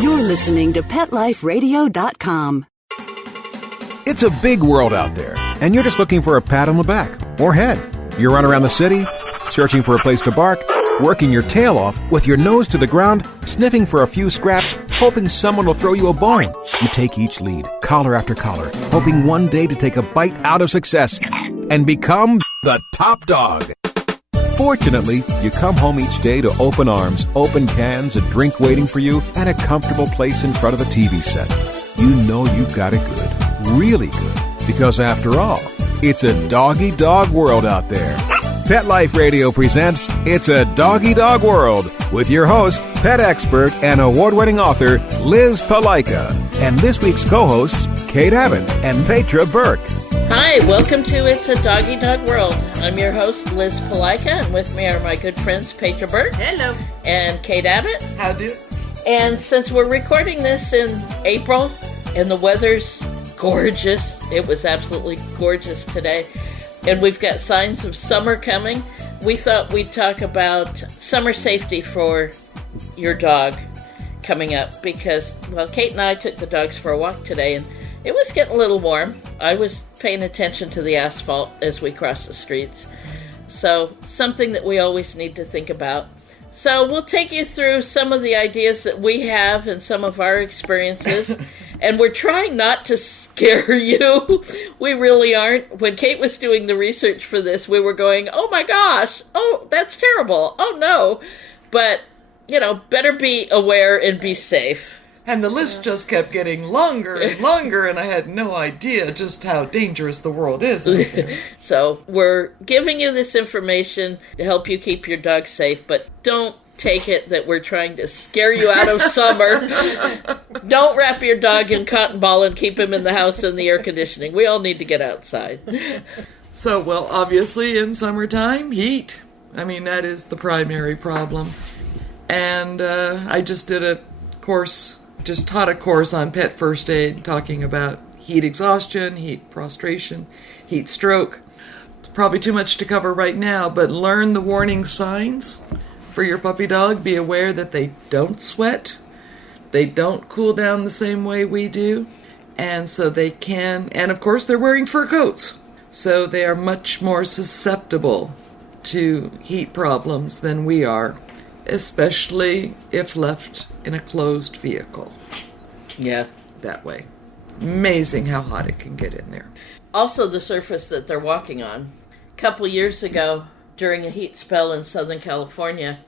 You're listening to PetLifeRadio.com. It's a big world out there, and you're just looking for a pat on the back or head. You run around the city, searching for a place to bark, working your tail off with your nose to the ground, sniffing for a few scraps, hoping someone will throw you a bone. You take each lead, collar after collar, hoping one day to take a bite out of success and become the top dog. Fortunately, you come home each day to open arms, open cans, a drink waiting for you, and a comfortable place in front of a TV set. You know you've got it good, really good, because after all, it's a doggy dog world out there. Pet Life Radio presents It's a Doggy Dog World with your host, pet expert and award-winning author Liz Palaika, and this week's co-hosts Kate Abbott and Petra Burke. Hi, welcome to It's a Doggy Dog World. I'm your host, Liz Palaika, and with me are my good friends, Petra Burke. Hello. And Kate Abbott. How do? And since we're recording this in April, and the weather's gorgeous, it was absolutely gorgeous today, and we've got signs of summer coming, we thought we'd talk about summer safety for your dog coming up, because, well, Kate and I took the dogs for a walk today, and it was getting a little warm. I was paying attention to the asphalt as we crossed the streets. So, something that we always need to think about. So, we'll take you through some of the ideas that we have and some of our experiences. And we're trying not to scare you. We really aren't. When Kate was doing the research for this, we were going, oh my gosh, oh, that's terrible, oh no. But, you know, better be aware and be safe. And the list just kept getting longer and longer, and I had no idea just how dangerous the world is. So we're giving you this information to help you keep your dog safe, but don't take it that we're trying to scare you out of summer. Don't wrap your dog in cotton ball and keep him in the house in the air conditioning. We all need to get outside. So, well, obviously in summertime, heat. I mean, that is the primary problem. And I just did a course... just taught a course on pet first aid talking about heat exhaustion, heat prostration, heat stroke. It's probably too much to cover right now, but learn the warning signs for your puppy dog. Be aware that they don't sweat. They don't cool down the same way we do. And so they can, and of course they're wearing fur coats. So they are much more susceptible to heat problems than we are, especially if left in a closed vehicle. Yeah. That way. Amazing how hot it can get in there. Also the surface that they're walking on. A couple years ago, during a heat spell in Southern California,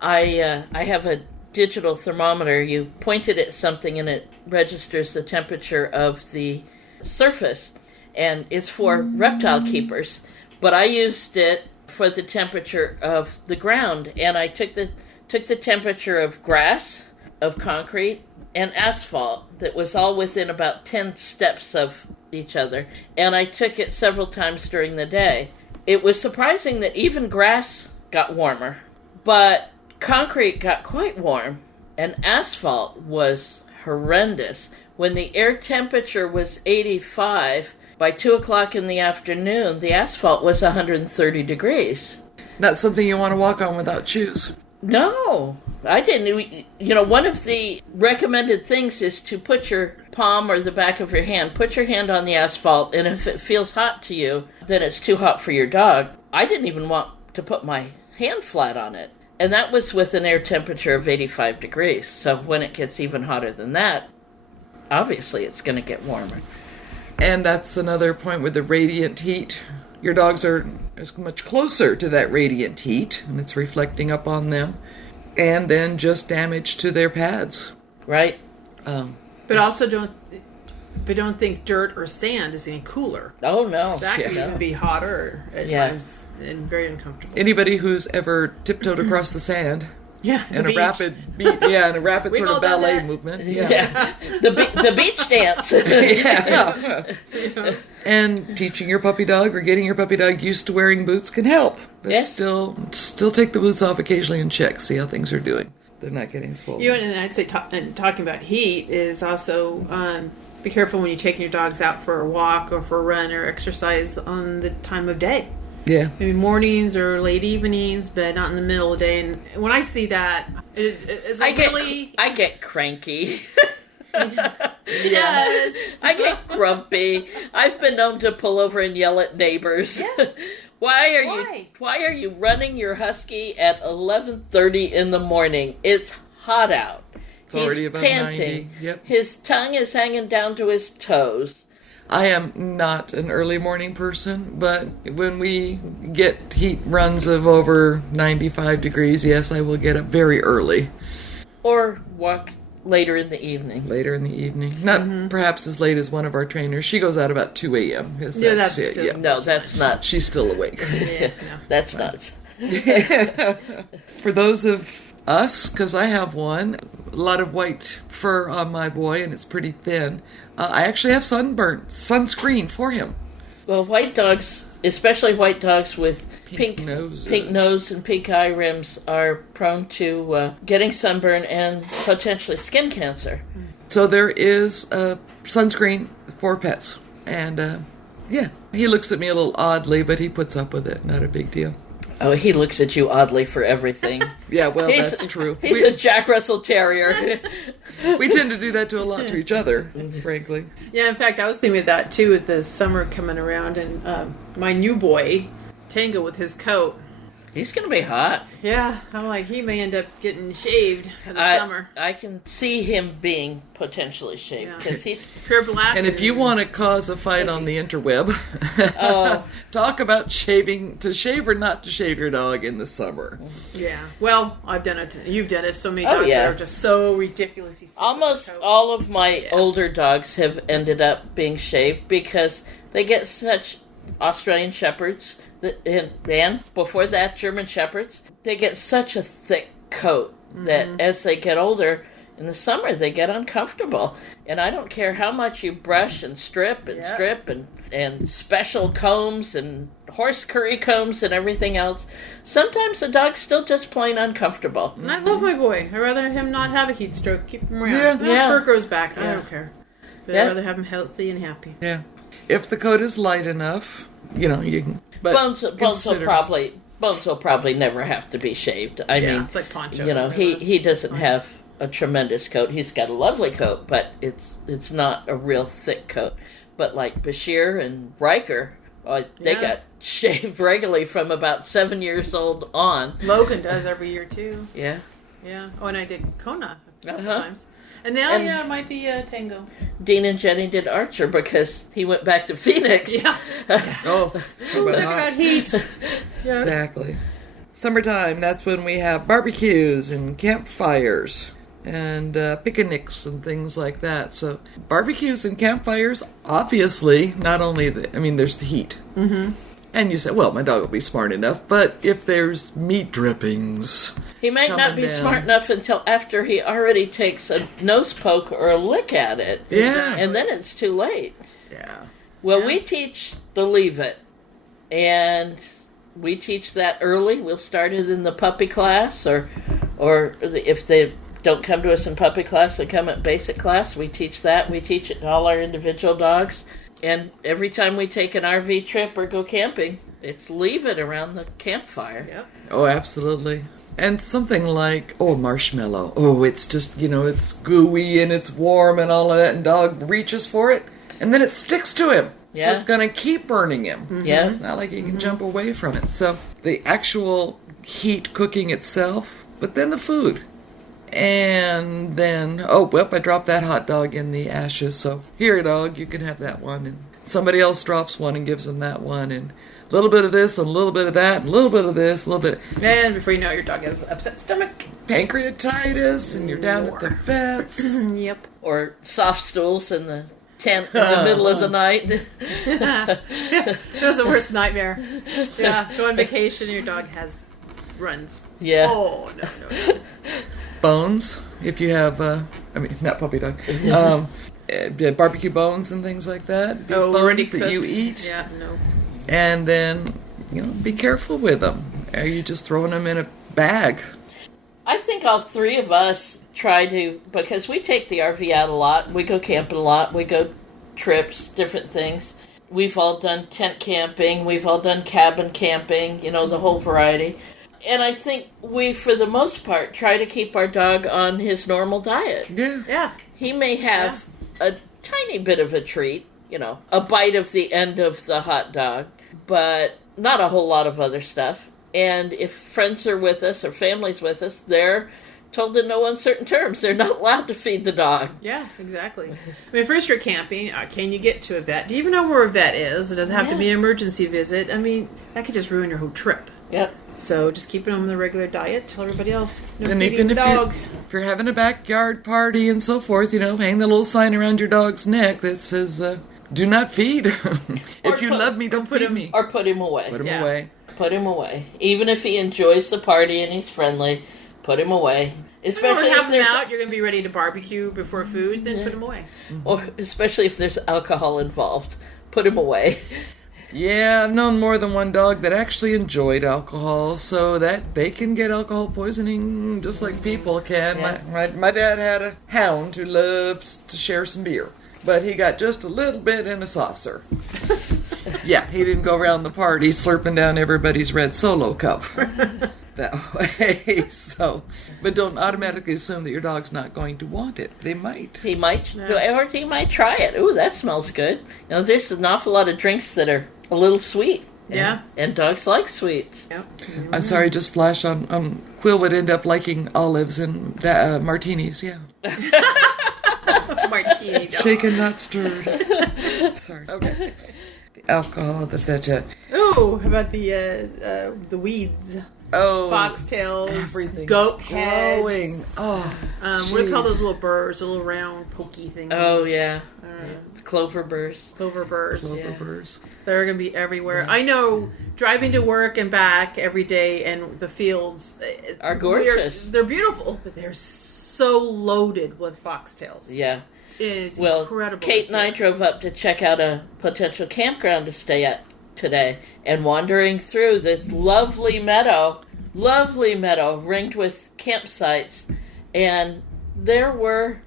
I have a digital thermometer. You point it at something and it registers the temperature of the surface, and it's for reptile keepers. But I used it for the temperature of the ground, and I took the temperature of grass, of concrete, and asphalt that was all within about 10 steps of each other, and I took it several times during the day. It was surprising that even grass got warmer, but concrete got quite warm, and asphalt was horrendous. When the air temperature was 85, by 2 o'clock in the afternoon, the asphalt was 130 degrees. That's something you want to walk on without shoes. No, I didn't. You know, one of the recommended things is to put your palm or the back of your hand, put your hand on the asphalt, and if it feels hot to you, then it's too hot for your dog. I didn't even want to put my hand flat on it. And that was with an air temperature of 85 degrees. So when it gets even hotter than that, obviously it's going to get warmer. And that's another point with the radiant heat. Your dogs are much closer to that radiant heat, and it's reflecting up on them. And then just damage to their pads. Right. But also don't think dirt or sand is any cooler. Oh, no. That can even be hotter at times and very uncomfortable. Anybody who's ever tiptoed across the sand... Yeah, in a rapid sort of ballet movement. Yeah. The beach dance. Yeah. And teaching your puppy dog or getting your puppy dog used to wearing boots can help. But still take the boots off occasionally and check, see how things are doing. They're not getting swollen. And I'd say talking about heat is also be careful when you're taking your dogs out for a walk or for a run or exercise on the time of day. Yeah. Maybe mornings or late evenings, but not in the middle of the day. And when I see that, it's I really... get cranky. She does. I get grumpy. I've been known to pull over and yell at neighbors. Yeah. Why are you running your husky at 11:30 in the morning? It's hot out. It's already He's above panting. 90. Yep. His tongue is hanging down to his toes. I am not an early morning person, but when we get heat runs of over 95 degrees, yes, I will get up very early. Or walk later in the evening. Later in the evening. Not perhaps as late as one of our trainers. She goes out about 2 a.m. Yeah, that's it. just- No, that's not. She's still awake. Yeah, no. That's nuts. For those of us, because I have one, a lot of white fur on my boy, and it's pretty thin. I actually have sunscreen for him. Well, white dogs, especially white dogs with Pink noses. pink nose and pink eye rims, are prone to getting sunburn and potentially skin cancer. So there is sunscreen for pets. And, yeah, he looks at me a little oddly, but he puts up with it. Not a big deal. Oh, he looks at you oddly for everything. Yeah, well, that's true. He's a Jack Russell Terrier. We tend to do that to a lot to each other, frankly. Yeah, in fact, I was thinking of that too with the summer coming around, and my new boy, Tango, with his coat. He's going to be hot. Yeah, I'm like, he may end up getting shaved in the summer. I can see him being potentially shaved because he's... Pure black. And if you want to cause a fight on the interweb, talk about shaving, to shave or not to shave your dog in the summer. Yeah. Well, I've done it. You've done it. So many dogs yeah. that are just so ridiculously thick Almost with the coat. all of my older dogs have ended up being shaved because they get such Australian Shepherds, and before that, German Shepherds, they get such a thick coat that as they get older, in the summer, they get uncomfortable. And I don't care how much you brush and strip and special combs and horse curry combs and everything else. Sometimes the dog's still just plain uncomfortable. And I love my boy. I'd rather him not have a heat stroke. Keep him around. Yeah. Fur grows back. I Yeah. don't care. But Yeah. I'd rather have him healthy and happy. Yeah. If the coat is light enough, you can... But Bones will probably never have to be shaved. I mean, it's like Poncho. he doesn't have a tremendous coat. He's got a lovely coat, but it's not a real thick coat. But like Bashir and Riker, they got shaved regularly from about 7 years old on. Logan does every year too. Yeah. Yeah. Oh, and I did Kona a couple Uh-huh. times. And now, it might be Tango. Dean and Jenny did Archer because he went back to Phoenix. Yeah. Oh, talk about Talk hot. about heat. Yeah. Exactly. Summertime, that's when we have barbecues and campfires and picnics and things like that. So barbecues and campfires, obviously, not only there's the heat. Mm-hmm. And you say, well, my dog will be smart enough, but if there's meat drippings... He might not be smart enough until after he already takes a nose poke or a lick at it. Yeah. And then it's too late. Yeah. Well, we teach the leave it. And we teach that early. We'll start it in the puppy class, or if they don't come to us in puppy class, they come at basic class. We teach that. We teach it to all our individual dogs. And every time we take an RV trip or go camping, it's leave it around the campfire. Yep. Oh, absolutely. And something like, marshmallow. Oh, it's just, it's gooey and it's warm and all of that, and dog reaches for it, and then it sticks to him. Yeah. So it's going to keep burning him. Mm-hmm. Yeah. It's not like he can jump away from it. So the actual heat cooking itself, but then the food. And then, I dropped that hot dog in the ashes, so here, dog, you can have that one. And somebody else drops one and gives them that one, and a little bit of this, and a little bit of that, and a little bit of this, a little bit. And before you know it, your dog has upset stomach. Pancreatitis, and you're down at the vets. Yep. Or soft stools in the tent in the middle of the night. That was the worst nightmare. Yeah, go on vacation and your dog has runs. Yeah. Oh, no. Bones, if you have, not puppy dog, barbecue bones and things like that. Beef already bones that cooked. you eat. Yeah, no. And then, be careful with them. Are you just throwing them in a bag? I think all three of us try to, because we take the RV out a lot, we go camping a lot, we go trips, different things. We've all done tent camping. We've all done cabin camping, the whole variety. And I think we, for the most part, try to keep our dog on his normal diet. Yeah. He may have a tiny bit of a treat, a bite of the end of the hot dog, but not a whole lot of other stuff. And if friends are with us or family's with us, they're told in no uncertain terms they're not allowed to feed the dog. Yeah, exactly. I mean, first you're camping. Can you get to a vet? Do you even know where a vet is? It doesn't have to be an emergency visit. I mean, that could just ruin your whole trip. Yep. So just keep it on the regular diet. Tell everybody else. No And feeding even the dog. if you're having a backyard party and so forth, hang the little sign around your dog's neck that says, do not feed. If you love me, don't feed me. Or put him away. Put him away. Put him away. Even if he enjoys the party and he's friendly, put him away. Especially if if there's out, you're going to be ready to barbecue before food, then put him away. Or especially if there's alcohol involved, put him away. Yeah, I've known more than one dog that actually enjoyed alcohol, so that they can get alcohol poisoning just like people can. Yeah. My dad had a hound who loves to share some beer, but he got just a little bit in a saucer. Yeah, he didn't go around the party slurping down everybody's red Solo cup that way. So, but don't automatically assume that your dog's not going to want it. They might. He might, or he might try it. Ooh, that smells good. There's an awful lot of drinks that are a little sweet. Yeah. And dogs like sweets. Yep. I'm sorry, just flash on Quill would end up liking olives and martinis, yeah. Martini dog. Shaken, not stirred. Sorry. Okay. The alcohol, the feta. Ooh, how about the weeds? Oh. Foxtails, Everything's goat growing. heads. Oh, What do you call those little burrs? The little round, pokey things. Oh, yeah. Clover burrs. Clover burrs. clover burrs. They're going to be everywhere. I know, driving to work and back every day, and the fields Are gorgeous. They're beautiful, but they're so loaded with foxtails. Yeah. It's Well, incredible. Kate and I drove up to check out a potential campground to stay at today, and wandering through this lovely meadow ringed with campsites, and there were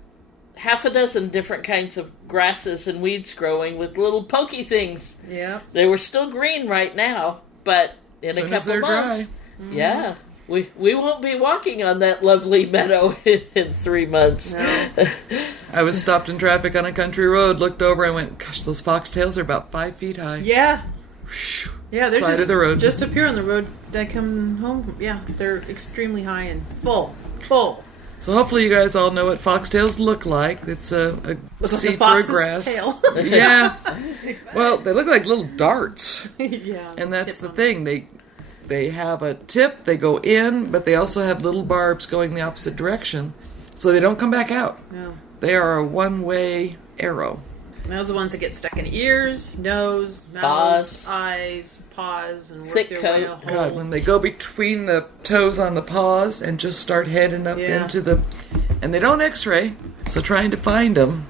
half a dozen different kinds of grasses and weeds growing with little pokey things. Yeah. They were still green right now, but in Soon a as couple they're months, dry. yeah, we won't be walking on that lovely meadow in 3 months. No. I was stopped in traffic on a country road, looked over and went, gosh, those foxtails are about 5 feet high. Yeah. Yeah, they're Side just, of the road. just appear on the road that come home. Yeah, they're extremely high and full. So hopefully you guys all know what foxtails look like. It's a Look like seed the for a fox's grass. tail. Yeah. Well, they look like little darts. Yeah. And that's tip the on thing. They have a tip, they go in, but they also have little barbs going the opposite direction. So they don't come back out. No. They are a one-way arrow. And those are the ones that get stuck in ears, nose, mouth, Paws. eyes, paws, and work Thick their coat. way a whole. God, when they go between the toes on the paws and just start heading up Yeah. into the... And they don't x-ray, so trying to find them,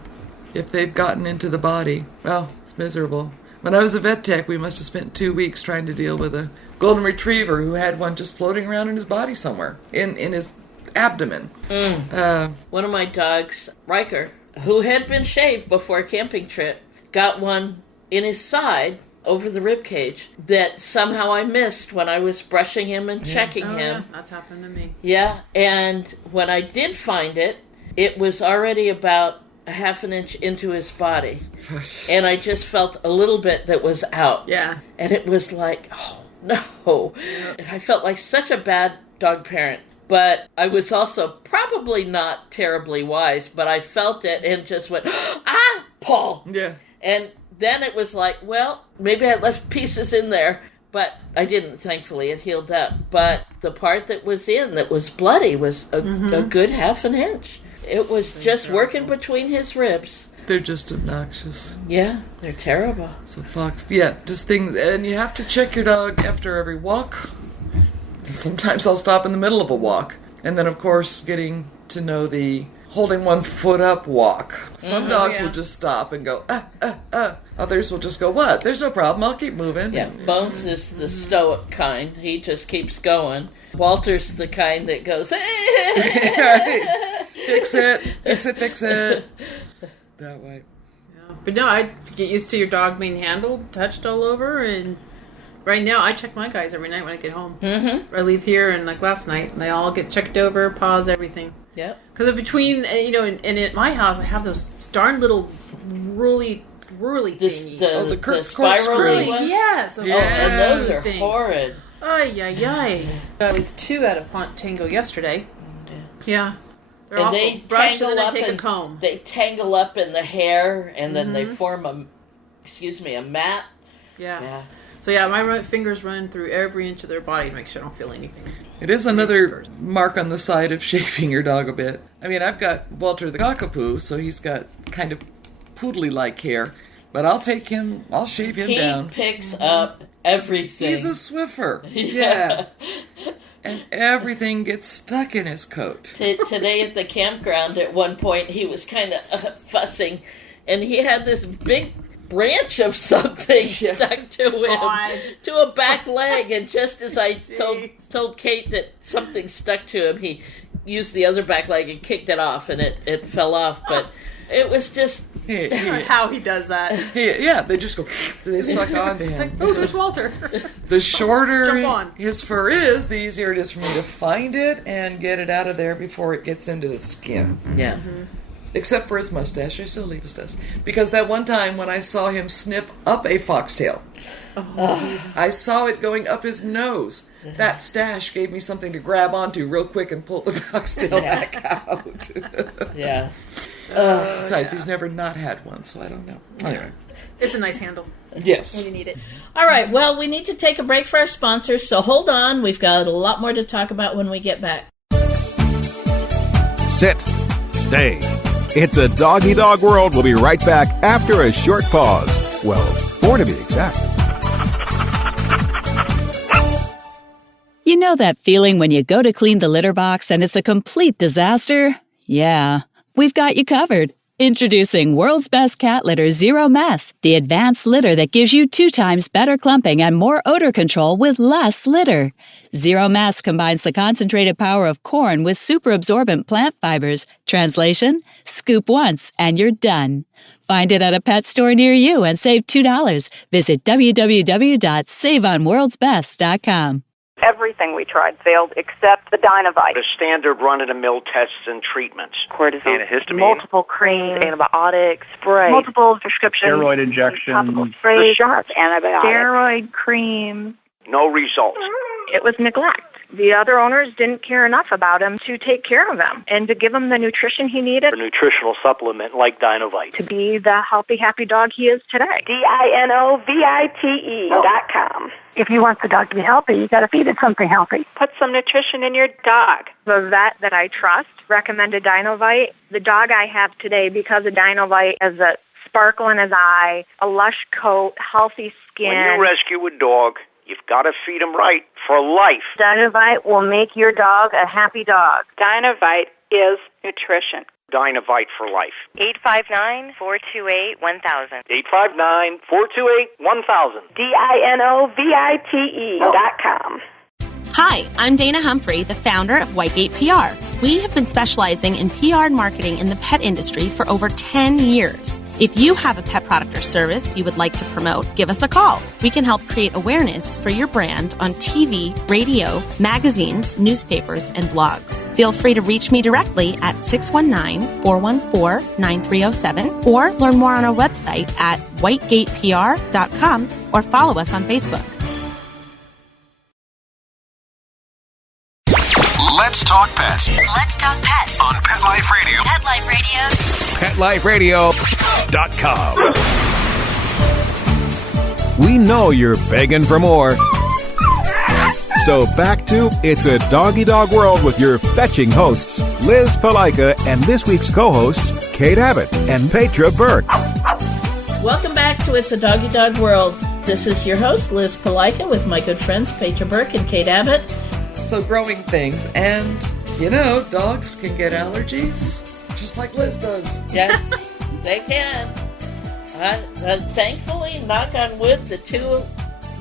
if they've gotten into the body, well, it's miserable. When I was a vet tech, we must have spent 2 weeks trying to deal with a golden retriever who had one just floating around in his body somewhere, in his abdomen. One of my dogs, Riker, who had been shaved before a camping trip, got one in his side over the rib cage that somehow I missed when I was brushing him and checking Oh, him. yeah, that's happened to me. Yeah, and when I did find it, it was already about a half an inch into his body. And I just felt a little bit that was out. Yeah. And it was like, oh, no. I felt like such a bad dog parent. But I was also probably not terribly wise, but I felt it and just went, ah, Paul. Yeah. And then it was like, well, maybe I left pieces in there, but I didn't, thankfully. It healed up. But the part that was in, that was bloody, was a good half an inch. It was just working between his ribs. They're just obnoxious. Yeah, they're terrible. So fox, yeah, just things, and you have to check your dog after every walk. Sometimes I'll stop in the middle of a walk. And then, of course, getting to know the holding one foot up walk. Some dogs will just stop and go, Others will just go, what? There's no problem. I'll keep moving. Yeah, Bones is the stoic kind. He just keeps going. Walter's the kind that goes, Fix it. Fix it. Fix it. That way. Yeah. But no, I get used to your dog being handled, touched all over, and right now I check my guys every night when I get home. Mm-hmm. I leave here, and like last night, they all get checked over, paws, everything. Yep. Because between, and at my house, I have those darn little whirly thingies. The spiral ones? Yes. And those are horrid. Ay. I was 2 out of Tango yesterday. Yeah. They're and awful. they Brush tangle and then up take a comb. They tangle up in the hair, and then they form a mat. Yeah. So my fingers run through every inch of their body to make sure I don't feel anything. It is another mark on the side of shaving your dog a bit. I mean, I've got Walter the Cockapoo, so he's got kind of poodly-like hair, but I'll shave him down. He picks up everything. He's a Swiffer. Yeah. And everything gets stuck in his coat. Today at the campground, at one point, he was kind of fussing, and he had this big branch of something stuck to him, to a back leg, and just as I told Kate that something stuck to him, he used the other back leg and kicked it off, and it fell off, but it was just... how he does that. They just go, they suck onto him. Oh, there's Walter. The shorter his fur is, the easier it is for me to find it and get it out of there before it gets into the skin. Yeah. Mm-hmm. Except for his mustache. I still leave his mustache. Because that one time when I saw him snip up a foxtail, I saw it going up his nose. That stash gave me something to grab onto real quick and pull the foxtail back out. Yeah. Besides, he's never not had one, so I don't know. Anyway. It's a nice handle. Yes. When you need it. All right, well, we need to take a break for our sponsors, so hold on. We've got a lot more to talk about when we get back. Sit. Stay. It's a doggy dog world. We'll be right back after a short pause. Well, 4 to be exact. You know that feeling when you go to clean the litter box and it's a complete disaster? Yeah, we've got you covered. Introducing World's Best Cat Litter Zero Mess, the advanced litter that gives you 2 times better clumping and more odor control with less litter. Zero Mess combines the concentrated power of corn with super absorbent plant fibers. Translation, scoop once and you're done. Find it at a pet store near you and save $2. Visit www.saveonworldsbest.com. Everything we tried failed except the Dynovite. The standard run-of-the-mill tests and treatments. Cortisone, antihistamine, multiple creams, antibiotics, spray, multiple prescriptions, steroid injections, spray, sharp antibiotics, steroid creams. No results. It was neglect. The other owners didn't care enough about him to take care of him and to give him the nutrition he needed. A nutritional supplement like Dynovite. To be the healthy, happy dog he is today. DINOVITE.com. If you want the dog to be healthy, you got to feed it something healthy. Put some nutrition in your dog. The vet that I trust recommended Dynovite. The dog I have today, because of Dynovite, has a sparkle in his eye, a lush coat, healthy skin. When you rescue a dog, you've got to feed him right for life. Dynovite will make your dog a happy dog. Dynovite is nutrition. Dynovite for life. 859-428-1000. 859-428-1000. DINOVITE.com. Hi, I'm Dana Humphrey, the founder of Whitegate PR. We have been specializing in PR and marketing in the pet industry for over 10 years. If you have a pet product or service you would like to promote, give us a call. We can help create awareness for your brand on TV, radio, magazines, newspapers, and blogs. Feel free to reach me directly at 619-414-9307 or learn more on our website at whitegatepr.com or follow us on Facebook. Let's talk pets Let's talk pets on Pet Life Radio. Pet Life Radio. PetLifeRadio.com. We know you're begging for more. So back to It's a Doggy Dog World with your fetching hosts, Liz Palika, and this week's co-hosts, Kate Abbott and Petra Burke. Welcome back to It's a Doggy Dog World. This is your host, Liz Palika, with my good friends Petra Burke and Kate Abbott. So growing things, and, dogs can get allergies, just like Liz does. Yes, they can. Thankfully, knock on wood, the 2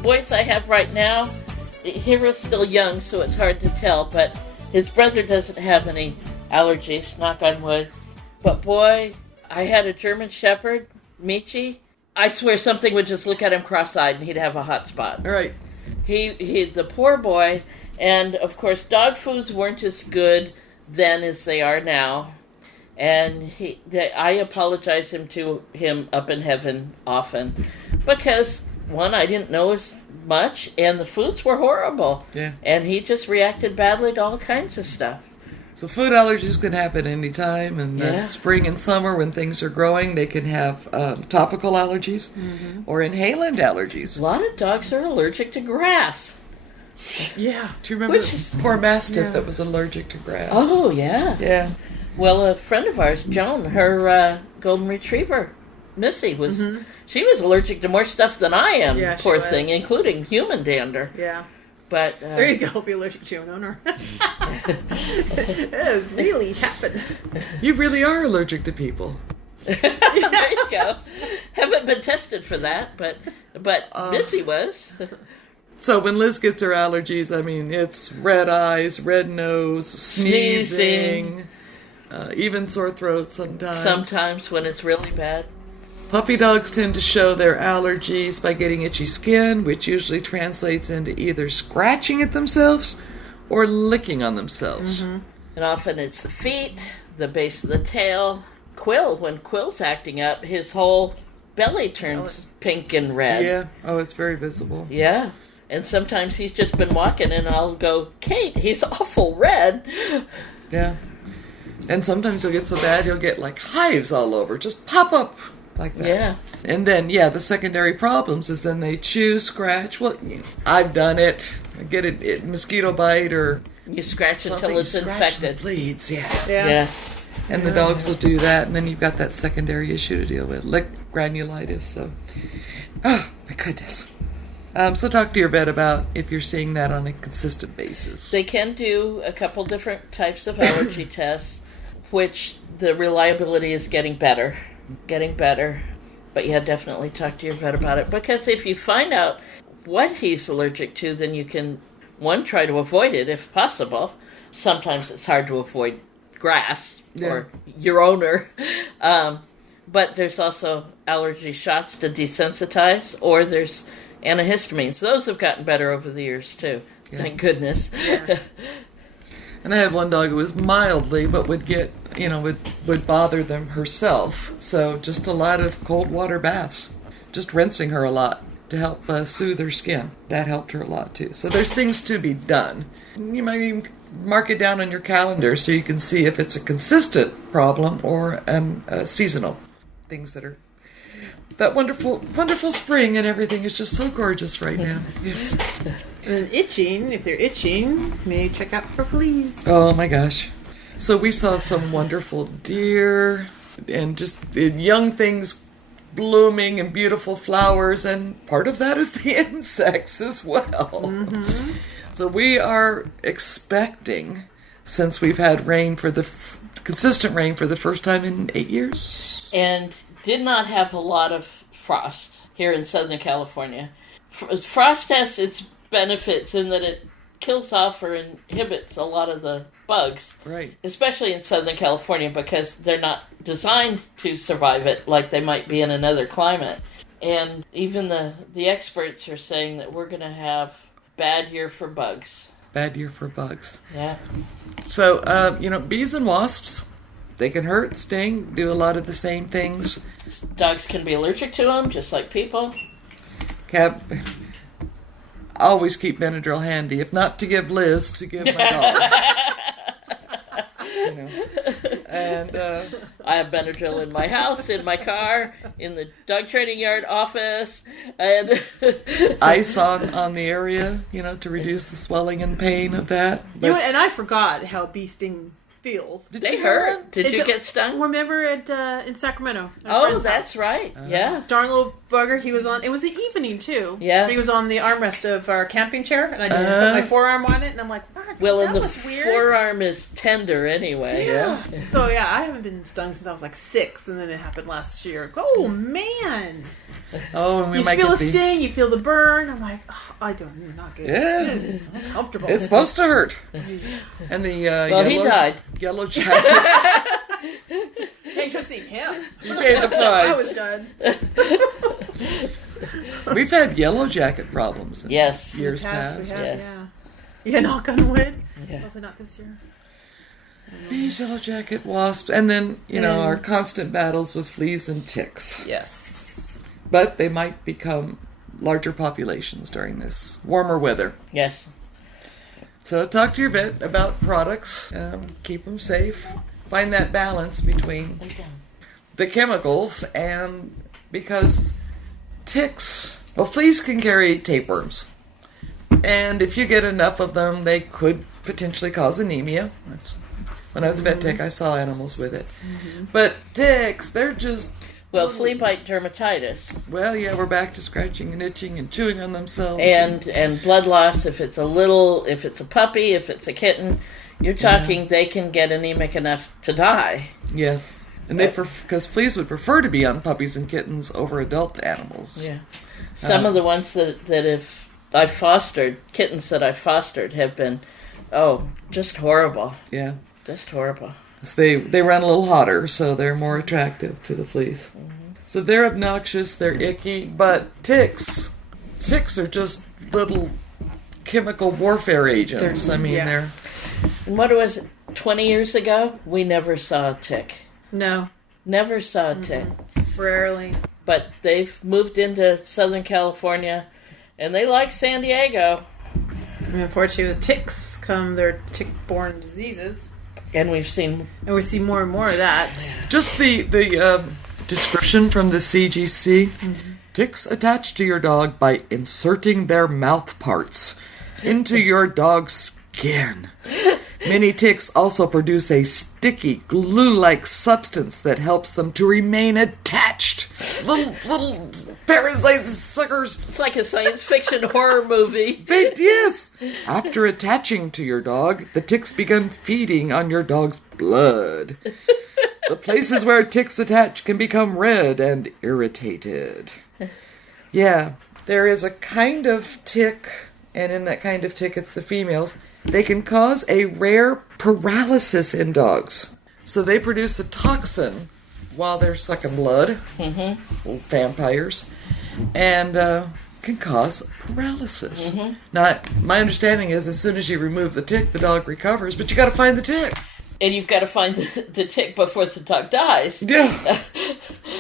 boys I have right now, Hero's still young, so it's hard to tell, but his brother doesn't have any allergies, knock on wood. But boy, I had a German Shepherd Michi, I swear something would just look at him cross-eyed and he'd have a hot spot. Right. He the poor boy, and of course dog foods weren't as good then as they are now. And I apologize to him up in heaven often because, one, I didn't know as much, and the foods were horrible. Yeah. And he just reacted badly to all kinds of stuff. So food allergies can happen anytime, and spring and summer when things are growing, they can have topical allergies or inhalant allergies. A lot of dogs are allergic to grass. Yeah. Do you remember poor Mastiff that was allergic to grass? Oh, yeah. Yeah. Well, a friend of ours, Joan, her golden retriever, Missy, she was allergic to more stuff than I am, poor thing, including human dander. Yeah. But there you go, be allergic to an owner. It has really happened. You really are allergic to people. There you go. Haven't been tested for that, but Missy was. So when Liz gets her allergies, I mean, it's red eyes, red nose, sneezing. Even sore throat sometimes. Sometimes when it's really bad. Puppy dogs tend to show their allergies by getting itchy skin, which usually translates into either scratching at themselves or licking on themselves. And often it's the feet, the base of the tail. Quill, when Quill's acting up, his whole belly turns pink and red. Yeah. Oh, it's very visible. Yeah. And sometimes he's just been walking and I'll go, Kate, he's awful red. Yeah. And sometimes he'll get so bad he'll get like hives all over, just pop up like that. Yeah. And then, the secondary problems is then they chew, scratch. Well, I've done it. I get a mosquito bite or... You scratch until it's infected. And it bleeds, Yeah. And the dogs will do that, and then you've got that secondary issue to deal with, like granulitis. So, oh, my goodness. So talk to your vet about if you're seeing that on a consistent basis. They can do a couple different types of allergy tests, which the reliability is getting better. But definitely talk to your vet about it. Because if you find out what he's allergic to, then you can, one, try to avoid it if possible. Sometimes it's hard to avoid grass or your owner. But there's also allergy shots to desensitize, or there's antihistamines. Those have gotten better over the years, too. Yeah. Thank goodness. Yeah. And I had one dog who was mildly, but would get, would bother them herself. So just a lot of cold water baths. Just rinsing her a lot to help soothe her skin. That helped her a lot, too. So there's things to be done. You might even mark it down on your calendar so you can see if it's a consistent problem or seasonal. Things that are... That wonderful, wonderful spring and everything is just so gorgeous right now. Yes. And itching, if they're itching, may check out for fleas. Oh my gosh. So we saw some wonderful deer and just young things blooming and beautiful flowers, and part of that is the insects as well. So we are expecting, since we've had rain for the consistent rain for the first time in 8 years. And did not have a lot of frost here in Southern California. Frost has its benefits in that it kills off or inhibits a lot of the bugs. Right. Especially in Southern California because they're not designed to survive it like they might be in another climate. And even the experts are saying that we're going to have bad year for bugs. Bad year for bugs. Yeah. So, bees and wasps, they can hurt, sting, do a lot of the same things. Dogs can be allergic to them, just like people. Always keep Benadryl handy, if not to give Liz, to give my dogs. And I have Benadryl in my house, in my car, in the dog training yard office, and ice on the area, to reduce the swelling and pain of that. But, and I forgot how bee sting feels. Did they hurt? Did you get stung? Remember in Sacramento? Oh, that's right. Yeah. Darn little bugger. He was on. It was the evening too. Yeah. But he was on the armrest of our camping chair, and I just put my forearm on it, and I'm like, what? Well, that and the was weird. Forearm is tender anyway. Yeah. So I haven't been stung since I was like 6, and then it happened last year. Oh man. Oh, and you feel the sting, you feel the burn. I'm like, I don't, not good. Yeah, it's uncomfortable. It's supposed to hurt. And the he died. Yellow jackets. Hey, you should have seen him. You paid the price. I was done. We've had yellow jacket problems in Yes. years We past. have, Yes. yeah. Yeah, knock on wood. Yeah. Hopefully not this year. These yellow jacket wasps, and then, our constant battles with fleas and ticks. Yes. But they might become larger populations during this warmer weather. Yes. So talk to your vet about products, keep them safe, find that balance between the chemicals, and because ticks, fleas can carry tapeworms. And if you get enough of them, they could potentially cause anemia. When I was a vet tech, I saw animals with it. But ticks, they're just... Well, flea bite dermatitis. Well, yeah, we're back to scratching and itching and chewing on themselves. And blood loss, if it's a puppy, if it's a kitten, you're talking they can get anemic enough to die. Yes. And because fleas would prefer to be on puppies and kittens over adult animals. Yeah. Some of the ones that have I've fostered, kittens that I've fostered have been, just horrible. Yeah. Just horrible. So they run a little hotter, so they're more attractive to the fleas. So they're obnoxious, they're icky, but ticks are just little chemical warfare agents. They're... And what was it, 20 years ago? We never saw a tick. No. Never saw a tick. Rarely. But they've moved into Southern California, and they like San Diego. And unfortunately, with ticks come their tick-borne diseases. And we see more and more of that. Just the description from the CGC. Ticks attach to your dog by inserting their mouth parts into your dog's skin. Many ticks also produce a sticky, glue-like substance that helps them to remain attached. Little parasite suckers. It's like a science fiction horror movie. Yes. After attaching to your dog, the ticks begin feeding on your dog's blood. The places where ticks attach can become red and irritated. Yeah, there is a kind of tick, and in that kind of tick, it's the females. They can cause a rare paralysis in dogs. So they produce a toxin while they're sucking blood, vampires, and can cause paralysis. Now, my understanding is as soon as you remove the tick, the dog recovers, but you got to find the tick. And you've got to find the tick before the dog dies. Yeah,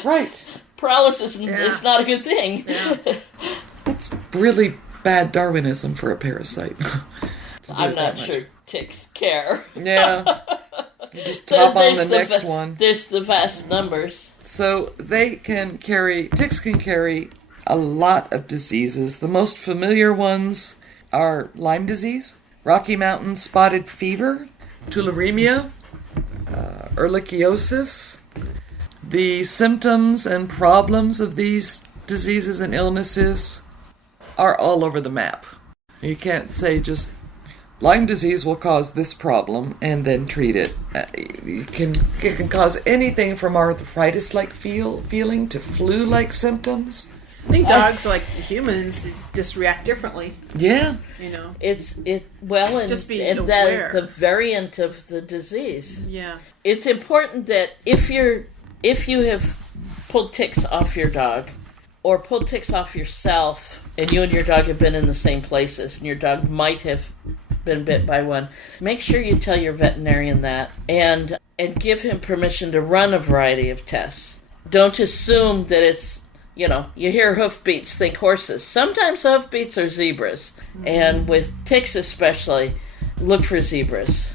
right. Paralysis is not a good thing. Yeah. That's really bad Darwinism for a parasite. I'm not sure ticks care. Yeah. You just hop on the next one. There's the vast numbers. So ticks can carry a lot of diseases. The most familiar ones are Lyme disease, Rocky Mountain spotted fever, tularemia, ehrlichiosis. The symptoms and problems of these diseases and illnesses are all over the map. You can't say just Lyme disease will cause this problem and then treat it. It can cause anything from arthritis-like feeling to flu-like symptoms. I think dogs, like humans, just react differently. Yeah. Just being aware. The variant of the disease. Yeah. It's important that if you have pulled ticks off your dog or pulled ticks off yourself, and you and your dog have been in the same places, and your dog might have been bit by one, make sure you tell your veterinarian that and give him permission to run a variety of tests. Don't assume that it's, you hear hoofbeats, think horses. Sometimes hoofbeats are zebras. And with ticks especially, look for zebras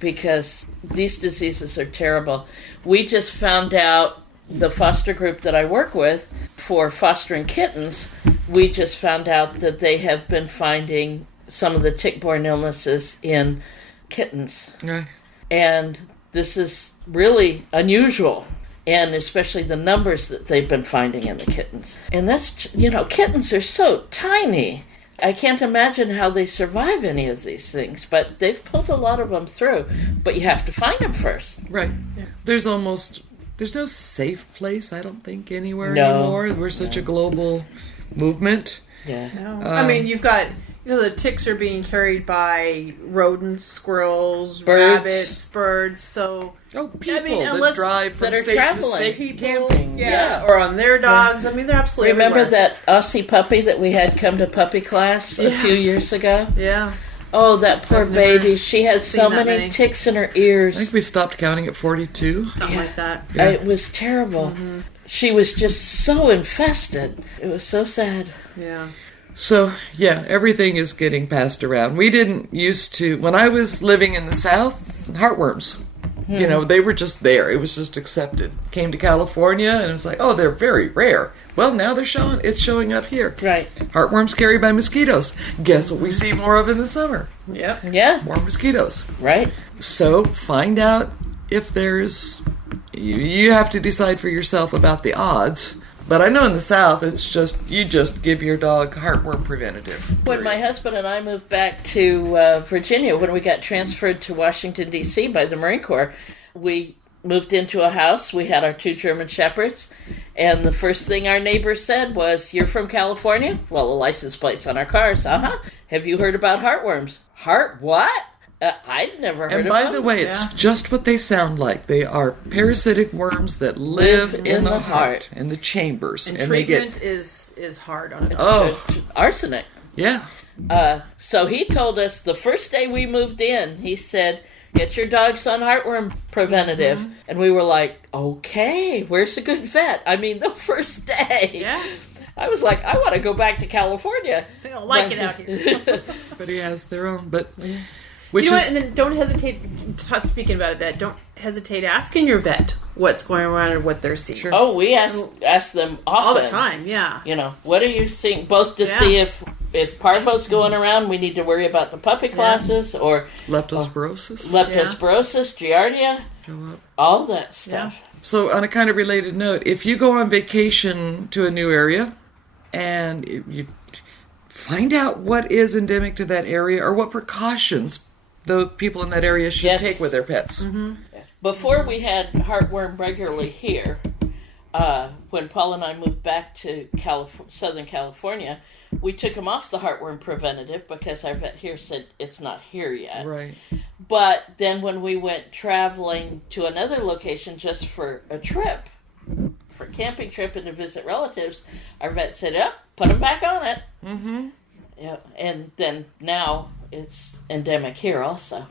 because these diseases are terrible. We just found out, the foster group that I work with for fostering kittens, we just found out that they have been finding some of the tick-borne illnesses in kittens. Right. And this is really unusual, and especially the numbers that they've been finding in the kittens. And that's, kittens are so tiny. I can't imagine how they survive any of these things, but they've pulled a lot of them through. But you have to find them first. Right. Yeah. There's no safe place, I don't think, anywhere anymore. We're such a global movement. Yeah. No. You've got... the ticks are being carried by rodents, squirrels, birds. rabbits, birds. So Oh, people unless that drive from that are state traveling. to state camping. Yeah. Or on their dogs. I mean, they're absolutely Remember everywhere. that Aussie puppy that we had come to puppy class a few years ago? Yeah. Oh, that poor I've baby. She had so seen that many many. ticks in her I ears. think we stopped counting at 42. Something like that. It was terrible. She was just so infested. It was so sad. Yeah. So, yeah, everything is getting passed around. We didn't used to, when I was living in the South, heartworms, you know, they were just there. It was just accepted. Came to California and it was like, oh, they're very rare. Well, now it's showing up here. Right. Heartworms carried by mosquitoes. Guess what we see more of in the summer? Yep. Yeah, More mosquitoes. right. So, find out if there's, you have to decide for yourself about the odds. But I know in the South, it's just, you just give your dog heartworm preventative. When my husband and I moved back to Virginia, when we got transferred to Washington, D.C. by the Marine Corps, we moved into a house. We had our 2 German Shepherds. And the first thing our neighbors said was, "You're from California?" Well, the license plates on our cars. Uh-huh. Have you heard about heartworms? Heart what? I'd never heard And of by them. the way, it's just what they sound like. They are parasitic worms that live in the heart, in the chambers. And they treatment get, is hard on it. Arsenic. yeah. So he told us the first day we moved in, he said, "Get your dog's on heartworm preventative." And we were like, okay, where's the good vet? I mean, the first day. Yeah. I was like, I want to go back to California. They don't like it out here. Everybody has their own, but which You know is what? And then don't hesitate. Speaking about it, don't hesitate asking your vet what's going on and what they're seeing. Oh, we ask them often. All the time, yeah. You know, what are you seeing? Both to Yeah. see if parvo's going around, we need to worry about the puppy classes, or leptospirosis. leptospirosis, giardia, Show up. all that stuff. So on a kind of related note, if you go on vacation to a new area and you find out what is endemic to that area or what precautions the people in that area should take with their pets. Before we had heartworm regularly here, when Paul and I moved back to Southern California, we took him off the heartworm preventative because our vet here said it's not here yet. Right. But then when we went traveling to another location just for a trip, for a camping trip and to visit relatives, our vet said, "Yep, put him back on it." Mm-hmm. Yep. And then now it's endemic here also.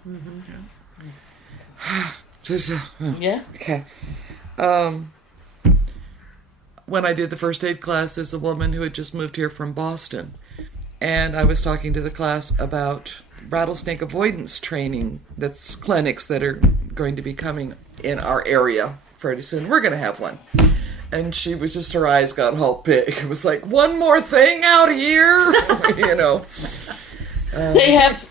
Yeah. Okay. When I did the first aid class, there's a woman who had just moved here from Boston. And I was talking to the class about rattlesnake avoidance training. That's clinics that are going to be coming in our area pretty soon. We're going to have one. And she was just, her eyes got all big. It was like, one more thing out here, you know. They have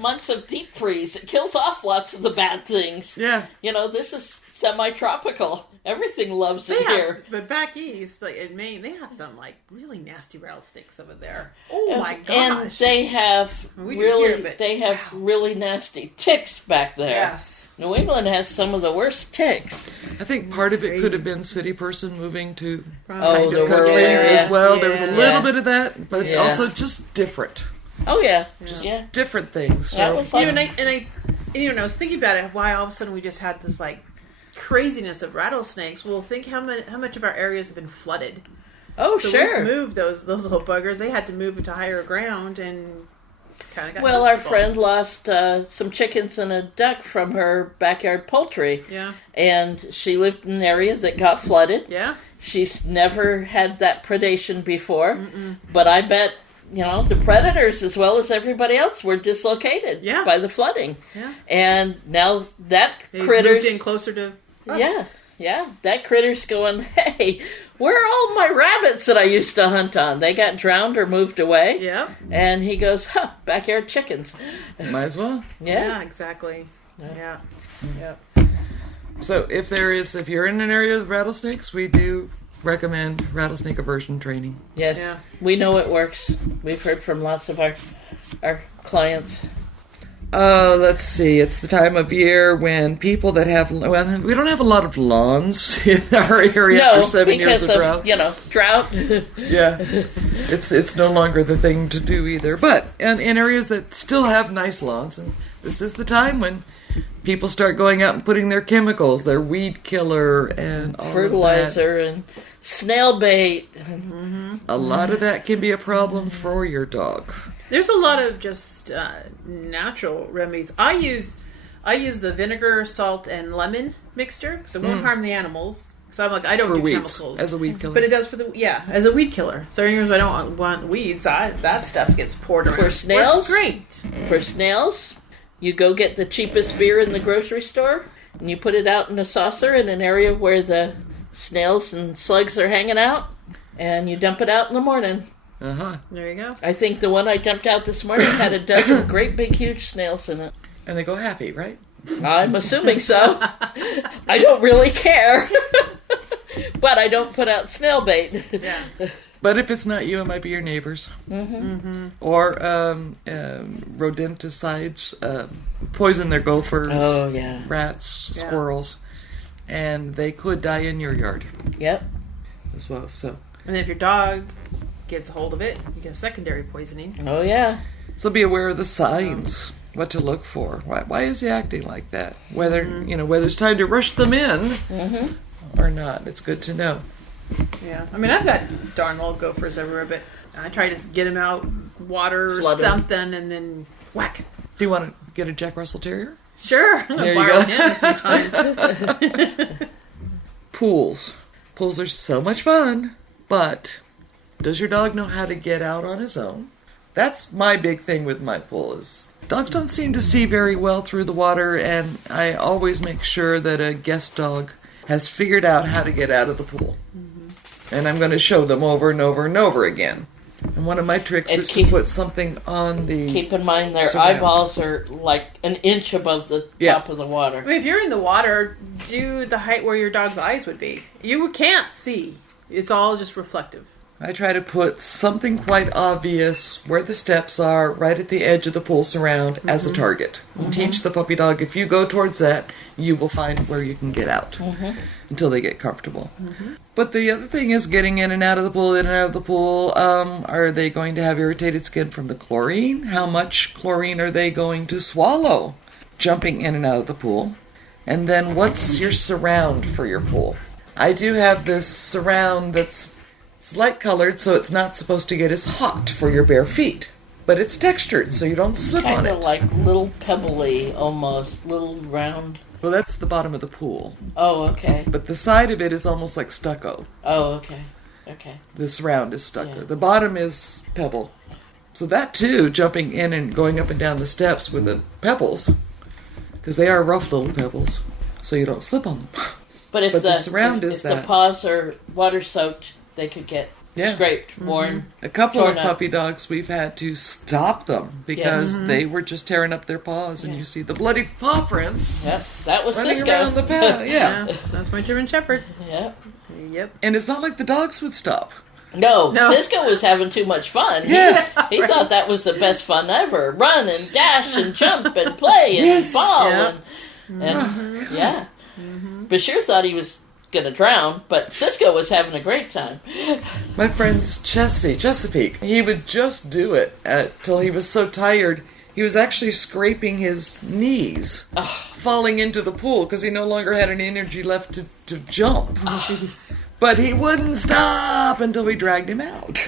months of deep freeze. It kills off lots of the bad things. Yeah. You know, this is semi-tropical. Everything loves it here. But back east, like in Maine, they have some like really nasty rattlesnakes over there. Oh my gosh! And they have really nasty ticks back there. Yes. New England has some of the worst ticks. I think part of it could have been city person moving to the kind of rural country area. as well. There was a little Yeah. bit of that, but Yeah. also just different. Oh yeah, Different things. So. That was You like, know, and I was thinking about it. Why all of a sudden we just had this like craziness of rattlesnakes? Well, think how much of our areas have been flooded. oh So sure. we've moved those little buggers. They had to move into higher ground and kind of got. Well, our comfortable. friend lost some chickens and a duck from her backyard poultry. Yeah. And she lived in an area that got flooded. Yeah. She's never had that predation before. But I bet, you know, the predators as well as everybody else were dislocated by the flooding. Yeah. And now that They just critter's... moved in closer to us. Yeah. That critter's going, hey, where are all my rabbits that I used to hunt on? They got drowned or moved away. Yep. And he goes, backyard chickens. Might as well. Yeah, exactly. Yeah. Yep. So if you're in an area with rattlesnakes, we do recommend rattlesnake aversion training. Yes, Yeah. we know it works. We've heard from lots of our clients. Let's see. It's the time of year when people that have... Well, we don't have a lot of lawns in our area after 7 years of drought. Drought. Yeah. It's no longer the thing to do either. But in areas that still have nice lawns, and this is the time when people start going out and putting their chemicals, their weed killer and all fertilizer and snail bait. A lot of that can be a problem for your dog. There's a lot of just natural remedies. I use the vinegar, salt, and lemon mixture, so it won't harm the animals. So I'm like, I don't do weeds, chemicals as a weed killer, but it does for as a weed killer. So if I don't want weeds, that stuff gets poured around. For snails, Works great. For snails, you go get the cheapest beer in the grocery store, and you put it out in a saucer in an area where the snails and slugs are hanging out, and you dump it out in the morning. There you go. I think the one I dumped out this morning had a dozen great big huge snails in it. And they go happy, right? I'm assuming so. I don't really care. But I don't put out snail bait. Yeah. But if it's not you, it might be your neighbors. Or rodenticides poison their gophers, rats, squirrels, and they could die in your yard. Yep. As well, so. And if your dog gets a hold of it, you get a secondary poisoning. Oh, yeah. So be aware of the signs, what to look for. Why is he acting like that? Whether whether it's time to rush them in or not. It's good to know. Yeah, I mean, I've got darn old gophers everywhere, but I try to get them out, water or something, and then whack. Do you want to get a Jack Russell Terrier? Sure. I'm There going you to borrow him a few times. Pools. Pools are so much fun, but does your dog know how to get out on his own? That's my big thing with my pool is dogs don't seem to see very well through the water, and I always make sure that a guest dog has figured out how to get out of the pool. And I'm going to show them over and over and over again. And one of my tricks is to put something on the... Keep in mind their eyeballs are like an inch above the top of the water. I mean, if you're in the water, do the height where your dog's eyes would be. You can't see. It's all just reflective. I try to put something quite obvious where the steps are, right at the edge of the pool surround, as a target. Teach the puppy dog, if you go towards that, you will find where you can get out until they get comfortable. But the other thing is getting in and out of the pool, in and out of the pool. Are they going to have irritated skin from the chlorine? How much chlorine are they going to swallow jumping in and out of the pool? And then what's your surround for your pool? I do have this surround that's light colored, so it's not supposed to get as hot for your bare feet. But it's textured, so you don't slip on it. Kind of like little pebbly, almost. Little round. Well, that's the bottom of the pool. Oh, okay. But the side of it is almost like stucco. Oh, okay. Okay. The surround is stucco. Yeah. The bottom is pebble. So that, too, jumping in and going up and down the steps with the pebbles, because they are rough little pebbles, so you don't slip on them. But if the surround is if that. the paws are water-soaked, they could get scraped, worn. A couple of torn up. puppy dogs, we've had to stop them because they were just tearing up their paws, and you see the bloody paw prints. Yep, that was running Cisco. around the path. Yeah. That's my German Shepherd. Yep. Yep. And it's not like the dogs would stop. No, Cisco was having too much fun. Yeah. He thought that was the best fun ever. Run and dash and jump and play and fall. And Bashir thought he was going to drown, but Cisco was having a great time. My friend's Chesapeake, he would just do it till he was so tired. He was actually scraping his knees, falling into the pool because he no longer had any energy left to jump. But he wouldn't stop until we dragged him out.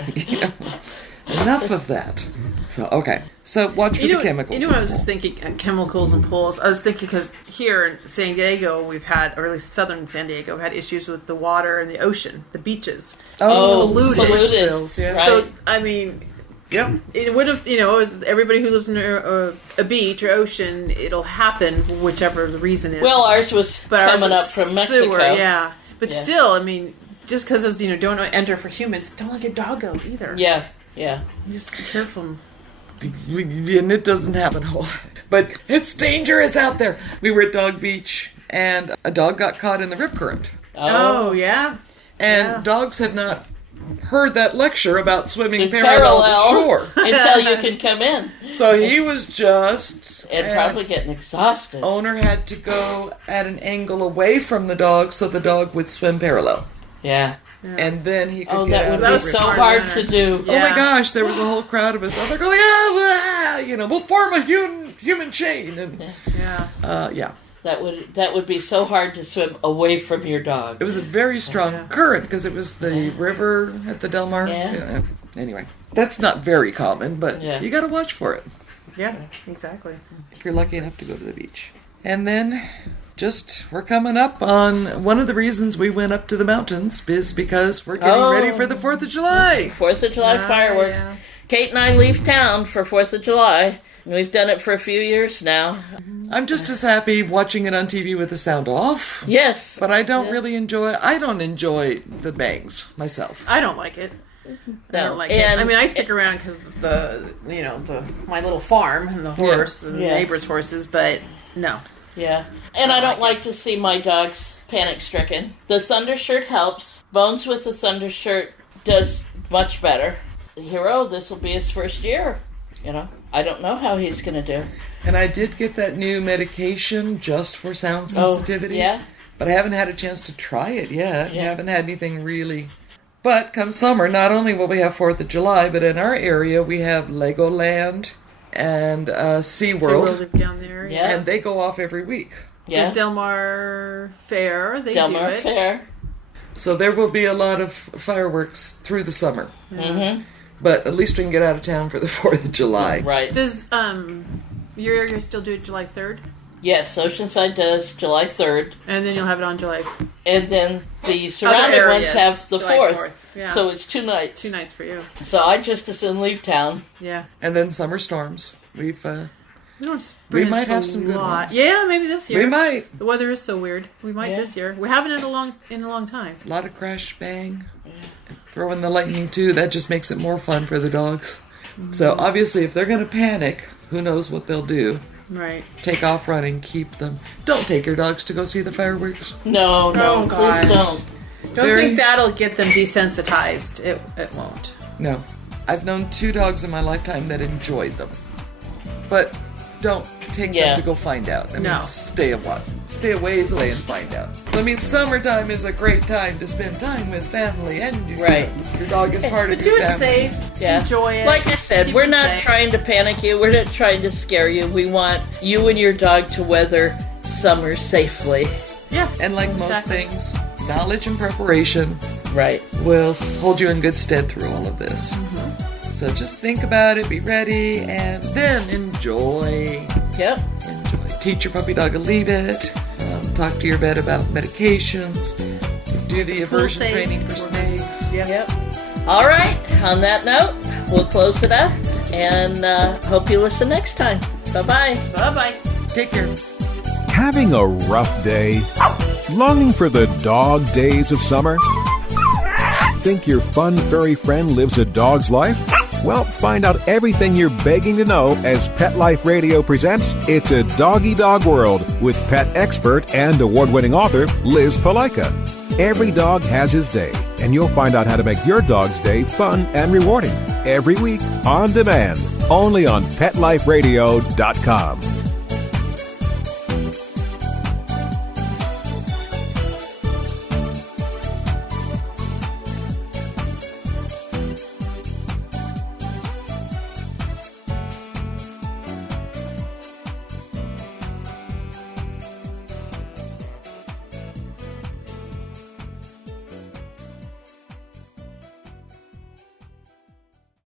Enough of that. So, okay. So, watch for the chemicals. You know what I was just thinking? Chemicals and pools. I was thinking because here in San Diego, we've had, or at least southern San Diego, had issues with the water and the ocean, the beaches. Polluted. Yeah. So, I mean... Yep. It would have, everybody who lives near a beach or ocean, it'll happen, whichever the reason is. Well, ours was coming up from Mexico. Sewer, yeah. But still, I mean, just because it's, don't enter for humans, don't let your dog go either. Yeah, yeah. Just be careful. And it doesn't happen a whole lot. But it's dangerous out there. We were at Dog Beach, and a dog got caught in the rip current. Oh yeah. And dogs have not heard that lecture about swimming parallel to shore until you can come in. So he was just and probably getting exhausted. Owner had to go at an angle away from the dog so the dog would swim parallel. Yeah. And then he could get out. That was so hard to do. Yeah. Oh my gosh, there was a whole crowd of us. Oh, they're going, we'll form a human chain. And, That would be so hard to swim away from your dog. It was a very strong current because it was the river at the Del Mar. Yeah. Anyway, that's not very common, but you got to watch for it. Yeah, exactly. If you're lucky enough to go to the beach. And then we're coming up on one of the reasons we went up to the mountains is because we're getting ready for the 4th of July. 4th of July fireworks. Yeah. Kate and I leave town for 4th of July. And we've done it for a few years now. I'm just as happy watching it on TV with the sound off. Yes. But I don't really enjoy the bangs myself. I don't like it. No. I don't like it. I mean, I stick around because my little farm and the horse and the neighbor's horses, but no. Yeah. And I don't like to see my dogs panic-stricken. The thunder shirt helps. Bones with the thunder shirt does much better. Hero, this will be his first year. I don't know how he's going to do. And I did get that new medication just for sound sensitivity. Yeah. But I haven't had a chance to try it yet. Yeah. I haven't had anything really. But come summer, not only will we have 4th of July, but in our area we have Legoland and SeaWorld. Down there. Yeah. And they go off every week. Yeah. There's Del Mar Fair. Del Mar Fair. So there will be a lot of fireworks through the summer. Mm-hmm. But at least we can get out of town for the 4th of July. Right. Does your area still do it July 3rd? Yes, Oceanside does July 3rd. And then you'll have it on July... And then the surrounding ones have the 4th. Yeah. So it's 2 nights. 2 nights for you. So I just as soon leave town. Yeah. And then summer storms. We might have some good ones. Yeah, maybe this year. We might. The weather is so weird. We might this year. We haven't in a long time. A lot of crash bang. Yeah. Throw in the lightning too. That just makes it more fun for the dogs. Mm-hmm. So obviously, if they're going to panic, who knows what they'll do? Right. Take off running. Keep them. Don't take your dogs to go see the fireworks. No, please don't. Don't think that'll get them desensitized. It won't. No. I've known 2 dogs in my lifetime that enjoyed them. But don't take them to go find out. I mean, stay away and find out. So, I mean, summertime is a great time to spend time with family and your dog is part of your family. Do it safe. Yeah. Enjoy it. Like I said, we're not trying to panic you. We're not trying to scare you. We want you and your dog to weather summer safely. Yeah. And like most things, knowledge and preparation will hold you in good stead through all of this. Mm-hmm. So just think about it, be ready, and then enjoy. Yep. Enjoy. Teach your puppy dog to leave it. Talk to your vet about medications. Do the aversion training for snakes. Yep. All right. On that note, we'll close it up, and hope you listen next time. Bye-bye. Bye-bye. Take care. Having a rough day? Longing for the dog days of summer? Think your fun furry friend lives a dog's life? Well, find out everything you're begging to know as Pet Life Radio presents It's a Doggy Dog World with pet expert and award-winning author Liz Palaika. Every dog has his day, and you'll find out how to make your dog's day fun and rewarding every week on demand, only on PetLifeRadio.com.